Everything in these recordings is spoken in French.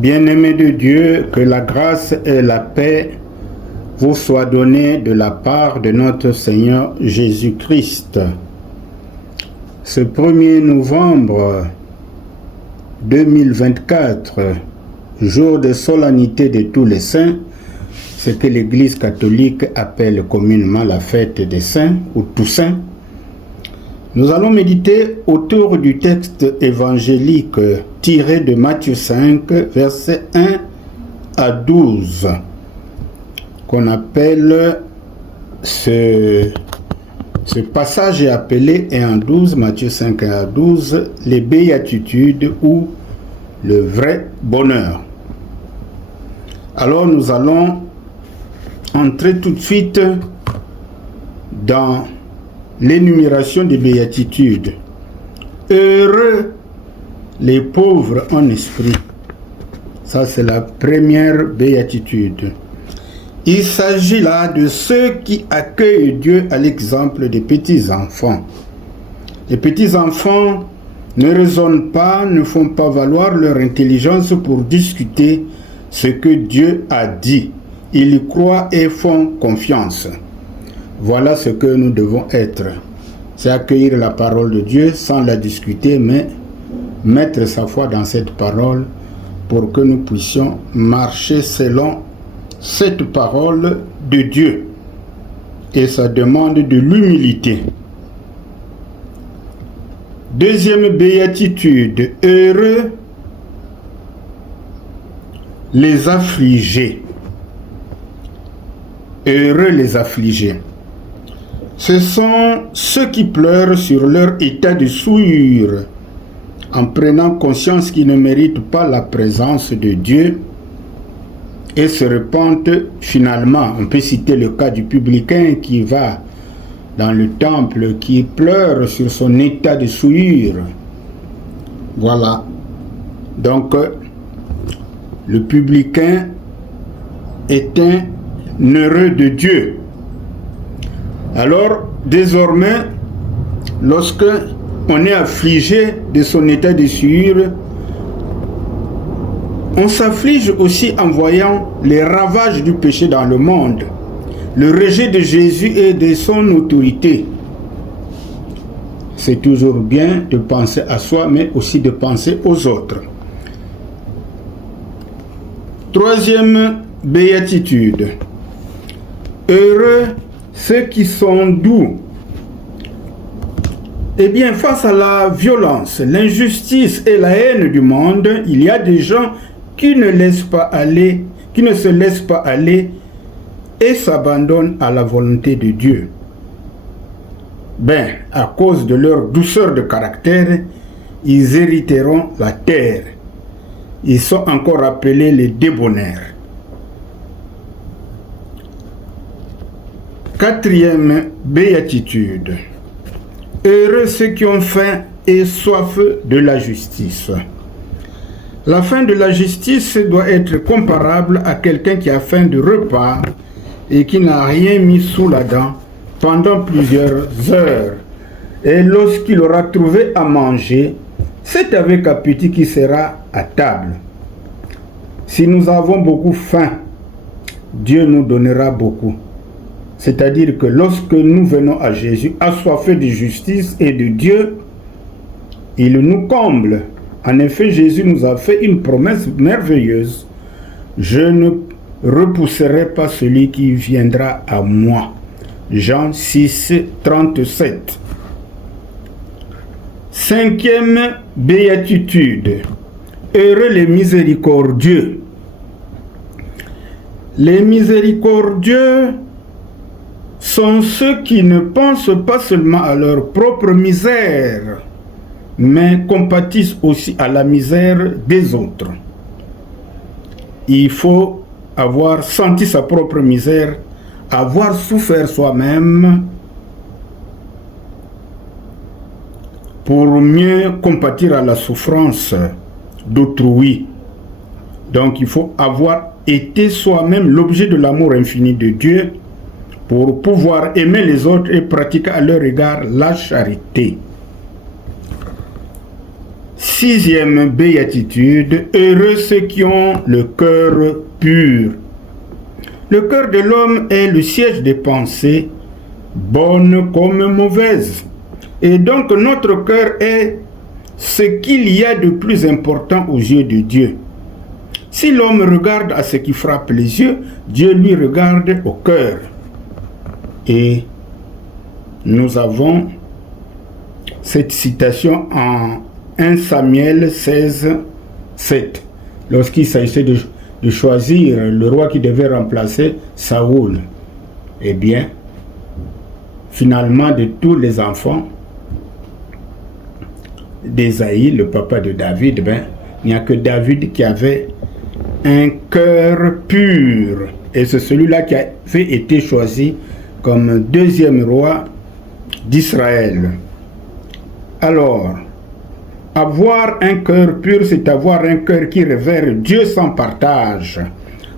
Bien-aimés de Dieu, que la grâce et la paix vous soient données de la part de notre Seigneur Jésus-Christ. Ce 1er novembre 2024, jour de solennité de tous les saints, ce que l'Église catholique appelle communément la fête des saints ou Toussaint, nous allons méditer autour du texte évangélique tiré de Matthieu 5, versets 1 à 12, qu'on appelle, ce passage est appelé 1 à 12, Matthieu 5, 1 à 12, les béatitudes ou le vrai bonheur. Alors nous allons entrer tout de suite dans l'énumération des béatitudes. Heureux les pauvres en esprit. Ça, c'est la première béatitude. Il s'agit là de ceux qui accueillent Dieu à l'exemple des petits-enfants. Les petits-enfants ne raisonnent pas, ne font pas valoir leur intelligence pour discuter ce que Dieu a dit. Ils y croient et font confiance. Voilà ce que nous devons être. C'est accueillir la parole de Dieu sans la discuter, mais mettre sa foi dans cette parole pour que nous puissions marcher selon cette parole de Dieu. Et ça demande de l'humilité. Deuxième béatitude, heureux les affligés. Heureux les affligés. Ce sont ceux qui pleurent sur leur état de souillure, en prenant conscience qu'ils ne méritent pas la présence de Dieu et se repentent finalement. On peut citer le cas du publicain qui va dans le temple, qui pleure sur son état de souillure. Voilà. Donc, le publicain est un heureux de Dieu. Alors, désormais, lorsque on est affligé de son état de souillure, on s'afflige aussi en voyant les ravages du péché dans le monde, le rejet de Jésus et de son autorité. C'est toujours bien de penser à soi, mais aussi de penser aux autres. Troisième béatitude. Heureux ceux qui sont doux. Eh bien, face à la violence, l'injustice et la haine du monde, il y a des gens qui ne se laissent pas aller et s'abandonnent à la volonté de Dieu. À cause de leur douceur de caractère, ils hériteront la terre. Ils sont encore appelés les débonnaires. Quatrième béatitude. Heureux ceux qui ont faim et soif de la justice. La faim de la justice doit être comparable à quelqu'un qui a faim de repas et qui n'a rien mis sous la dent pendant plusieurs heures. Et lorsqu'il aura trouvé à manger, c'est avec appétit qu'il sera à table. Si nous avons beaucoup faim, Dieu nous donnera beaucoup. C'est-à-dire que lorsque nous venons à Jésus, assoiffés de justice et de Dieu, il nous comble. En effet, Jésus nous a fait une promesse merveilleuse. Je ne repousserai pas celui qui viendra à moi. Jean 6, 37. Cinquième béatitude. Heureux les miséricordieux. Les miséricordieux sont ceux qui ne pensent pas seulement à leur propre misère, mais compatissent aussi à la misère des autres. Il faut avoir senti sa propre misère, avoir souffert soi-même pour mieux compatir à la souffrance d'autrui. Donc il faut avoir été soi-même l'objet de l'amour infini de Dieu pour pouvoir aimer les autres et pratiquer à leur égard la charité. 6e béatitude, heureux ceux qui ont le cœur pur. Le cœur de l'homme est le siège des pensées, bonnes comme mauvaises. Et donc notre cœur est ce qu'il y a de plus important aux yeux de Dieu. Si l'homme regarde à ce qui frappe les yeux, Dieu lui regarde au cœur. Et nous avons cette citation en 1 Samuel 16, 7, lorsqu'il s'agissait de choisir le roi qui devait remplacer Saoul. Eh bien, finalement, de tous les enfants d'Ésaïe, le papa de David, il n'y a que David qui avait un cœur pur. Et c'est celui-là qui avait été choisi comme deuxième roi d'Israël. Alors, avoir un cœur pur, c'est avoir un cœur qui révère Dieu sans partage.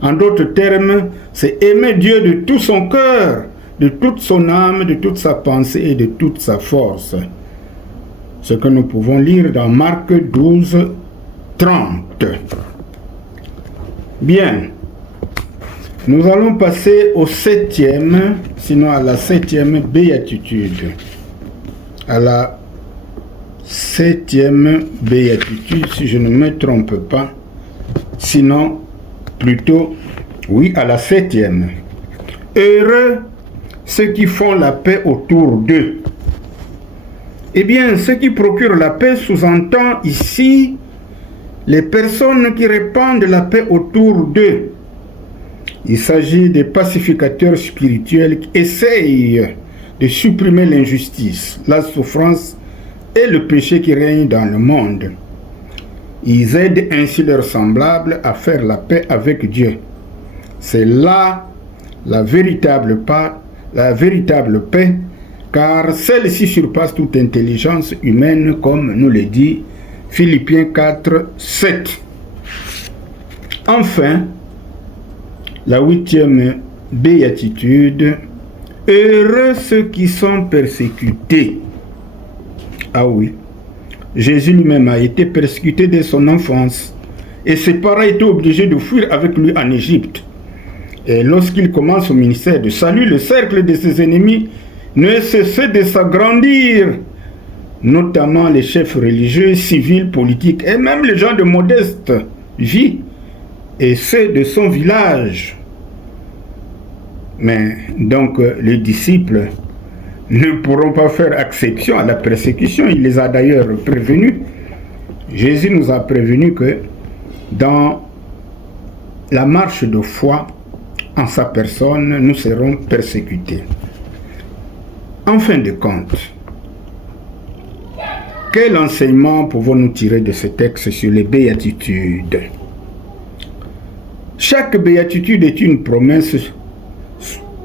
En d'autres termes, c'est aimer Dieu de tout son cœur, de toute son âme, de toute sa pensée et de toute sa force. Ce que nous pouvons lire dans Marc 12, 30. Bien. Nous allons passer au 7e, sinon à la 7e béatitude. À la 7e béatitude, si je ne me trompe pas. Sinon, plutôt, oui, à la 7e. Heureux ceux qui font la paix autour d'eux. Eh bien, ce qui procure la paix sous-entend ici les personnes qui répandent la paix autour d'eux. Il s'agit des pacificateurs spirituels qui essayent de supprimer l'injustice, la souffrance et le péché qui règne dans le monde. Ils aident ainsi leurs semblables à faire la paix avec Dieu. C'est là la véritable paix, car celle-ci surpasse toute intelligence humaine, comme nous le dit Philippiens 4, 7. Enfin, la 8e béatitude, heureux ceux qui sont persécutés. Ah oui, Jésus lui-même a été persécuté dès son enfance et ses parents étaient obligés de fuir avec lui en Égypte. Et lorsqu'il commence au ministère de salut, le cercle de ses ennemis ne cessait de s'agrandir, notamment les chefs religieux, civils, politiques et même les gens de modeste vie et ceux de son village. Mais donc les disciples ne pourront pas faire exception à la persécution. Il les a d'ailleurs prévenus. Jésus nous a prévenu que dans la marche de foi en sa personne, nous serons persécutés. En fin de compte, quel enseignement pouvons-nous tirer de ce texte sur les béatitudes? Chaque béatitude est une promesse,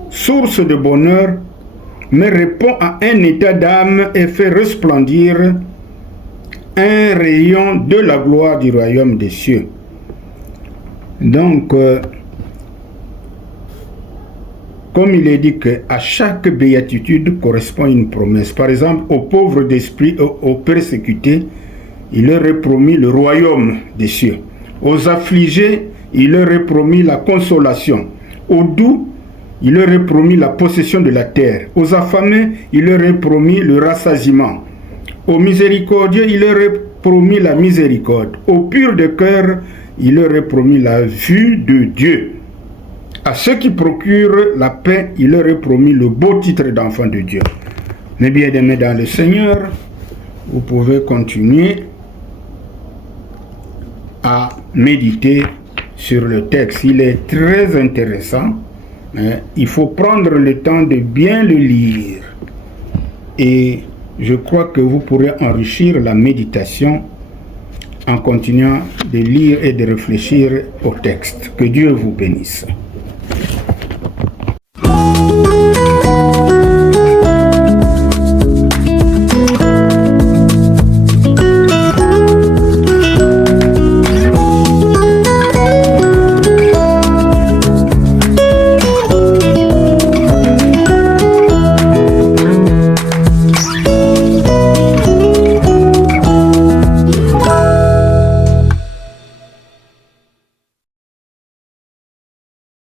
source de bonheur, mais répond à un état d'âme et fait resplendir un rayon de la gloire du royaume des cieux. Donc, comme il est dit qu'à chaque béatitude correspond une promesse. Par exemple, aux pauvres d'esprit, aux persécutés, il leur est promis le royaume des cieux. Aux affligés, il leur est promis la consolation. Aux doux, il leur est promis la possession de la terre. Aux affamés, il leur est promis le rassasiement. Aux miséricordieux, il leur est promis la miséricorde. Aux purs de cœur, il leur est promis la vue de Dieu. À ceux qui procurent la paix, il leur est promis le beau titre d'enfant de Dieu. Mes bien-aimés dans le Seigneur, vous pouvez continuer à méditer sur le texte. Il est très intéressant. Il faut prendre le temps de bien le lire. Et je crois que vous pourrez enrichir la méditation en continuant de lire et de réfléchir au texte. Que Dieu vous bénisse.